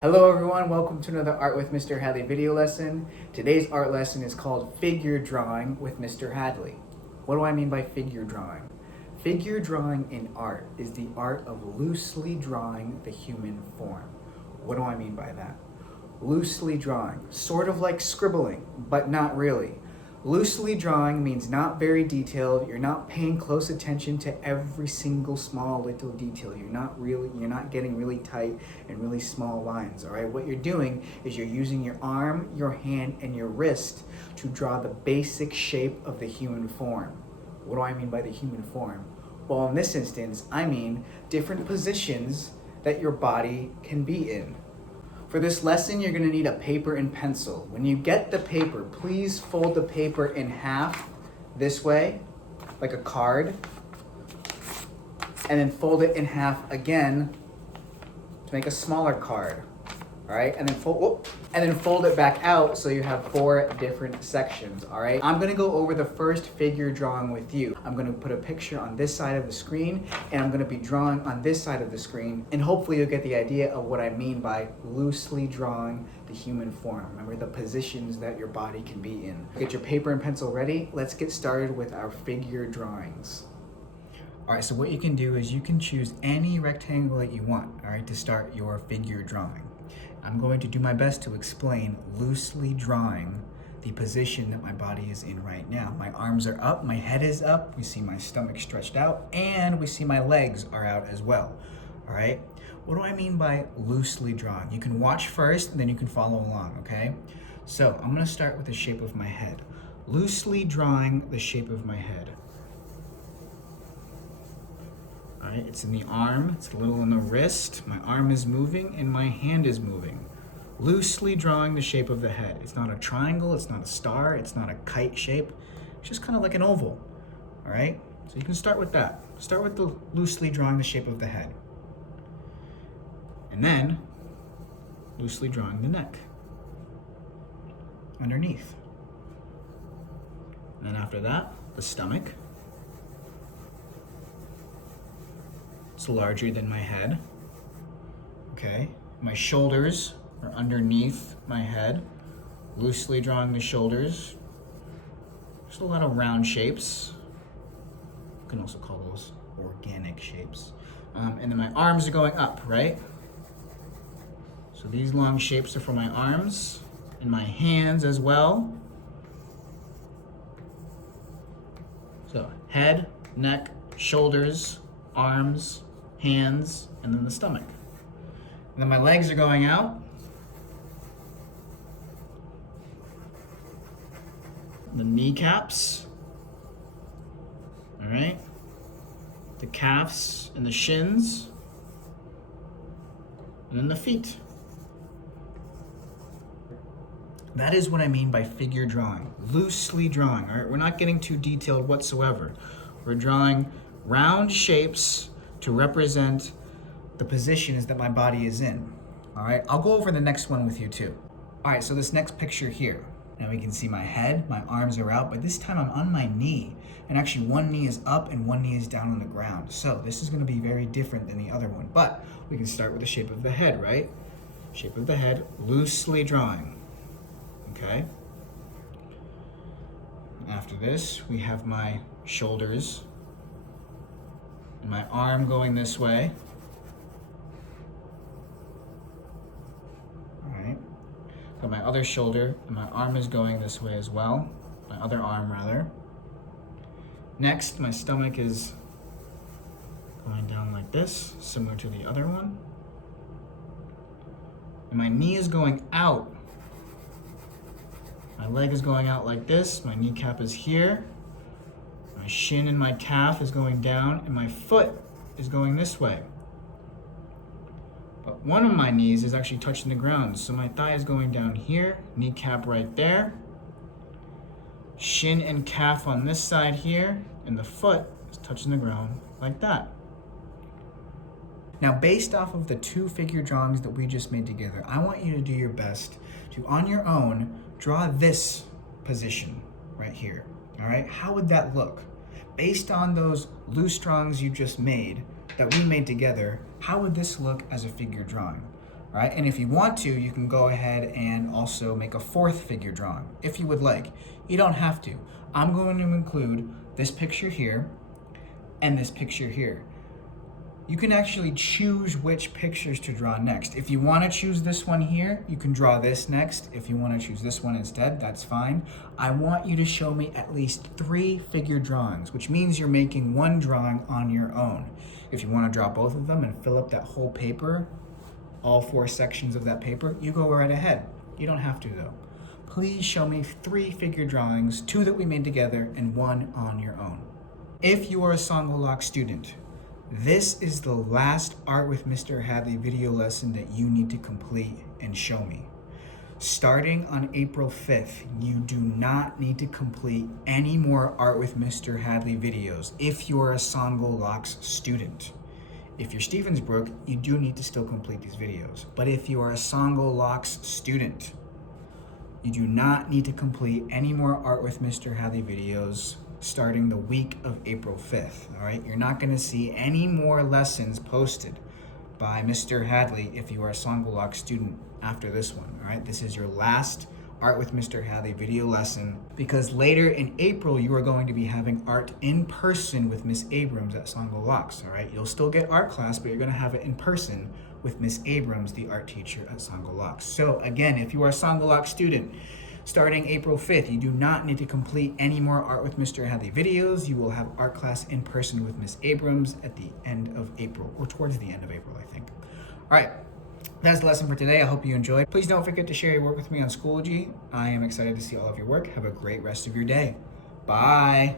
Hello everyone, welcome to another Art with Mr. Hadley video lesson. Today's art lesson is called Figure Drawing with Mr. Hadley. What do I mean by figure drawing? Figure drawing in art is the art of loosely drawing the human form. What do I mean by that? Loosely drawing, sort of like scribbling, but not really. Loosely drawing means not very detailed. You're not paying close attention to every single small little detail. You're not getting really tight and really small lines, all right? What you're doing is you're using your arm, your hand, and your wrist to draw the basic shape of the human form. What do I mean by the human form? Well, in this instance, I mean different positions that your body can be in. For this lesson, you're gonna need a paper and pencil. When you get the paper, please fold the paper in half this way, like a card, and then fold it in half again to make a smaller card, all right? And then fold it back out so you have 4 different sections, all right? I'm gonna go over the first figure drawing with you. I'm gonna put a picture on this side of the screen, and I'm gonna be drawing on this side of the screen, and hopefully you'll get the idea of what I mean by loosely drawing the human form. Remember the positions that your body can be in. Get your paper and pencil ready. Let's get started with our figure drawings. All right, so what you can do is you can choose any rectangle that you want, all right, to start your figure drawing. I'm going to do my best to explain loosely drawing the position that my body is in right now. My arms are up, my head is up, we see my stomach stretched out, and we see my legs are out as well, all right? What do I mean by loosely drawing? You can watch first, and then you can follow along, okay? So I'm gonna start with the shape of my head. Loosely drawing the shape of my head. All right, it's in the arm, it's a little in the wrist, my arm is moving, and my hand is moving. Loosely drawing the shape of the head. It's not a triangle, it's not a star, it's not a kite shape. It's just kind of like an oval, all right? So you can start with that. Start with the loosely drawing the shape of the head. And then, loosely drawing the neck underneath. And then after that, the stomach. It's larger than my head, okay? My shoulders are underneath my head, loosely drawing the shoulders. Just a lot of round shapes. You can also call those organic shapes. And then my arms are going up, right? So these long shapes are for my arms and my hands as well. So head, neck, shoulders, arms, hands, and then the stomach. And then my legs are going out. The kneecaps, all right? The calves and the shins, and then the feet. That is what I mean by figure drawing, loosely drawing, all right? We're not getting too detailed whatsoever. We're drawing round shapes to represent the positions that my body is in, all right? I'll go over the next one with you too. All right, so this next picture here, now we can see my head, my arms are out, but this time I'm on my knee, and actually one knee is up and one knee is down on the ground. So this is gonna be very different than the other one, but we can start with the shape of the head, right? Shape of the head, loosely drawing, okay? After this, we have my shoulders, and my arm going this way. All right. Got my other shoulder, and my arm is going this way as well. My other arm, rather. Next, my stomach is going down like this, similar to the other one. And my knee is going out. My leg is going out like this. My kneecap is here. My shin and my calf is going down, and my foot is going this way. But one of my knees is actually touching the ground, so my thigh is going down here, kneecap right there, shin and calf on this side here, and the foot is touching the ground like that. Now, based off of the 2 figure drawings that we just made together, I want you to do your best to, on your own, draw this position right here. All right, how would that look? Based on those loose drawings you just made, that we made together, how would this look as a figure drawing? All right, and if you want to, you can go ahead and also make a fourth figure drawing if you would like. You don't have to. I'm going to include this picture here and this picture here. You can actually choose which pictures to draw next. If you want to choose this one here, you can draw this next. If you want to choose this one instead, that's fine. I want you to show me at least 3 figure drawings, which means you're making one drawing on your own. If you want to draw both of them and fill up that whole paper, all 4 sections of that paper, you go right ahead. You don't have to though. Please show me 3 figure drawings, 2 that we made together and 1 on your own. If you are a Songolok student, this is the last Art with Mr. Hadley video lesson that you need to complete and show me. Starting on April 5th, you do not need to complete any more Art with Mr. Hadley videos if you're a Songoloks student. If you're Stevensbrook, you do need to still complete these videos. But if you are a Songoloks student, you do not need to complete any more Art with Mr. Hadley videos starting the week of April 5th, all right? You're not gonna see any more lessons posted by Mr. Hadley if you are a Songolok student after this one, all right? This is your last Art with Mr. Hadley video lesson because later in April, you are going to be having art in person with Miss Abrams at Songoloks, all right? You'll still get art class, but you're gonna have it in person with Miss Abrams, the art teacher at Songoloks. So again, if you are a Songolok student, starting April 5th, you do not need to complete any more Art with Mr. Hadley videos. You will have art class in person with Miss Abrams at the end of April, or towards the end of April, I think. All right, that's the lesson for today. I hope you enjoyed. Please don't forget to share your work with me on Schoology. I am excited to see all of your work. Have a great rest of your day. Bye.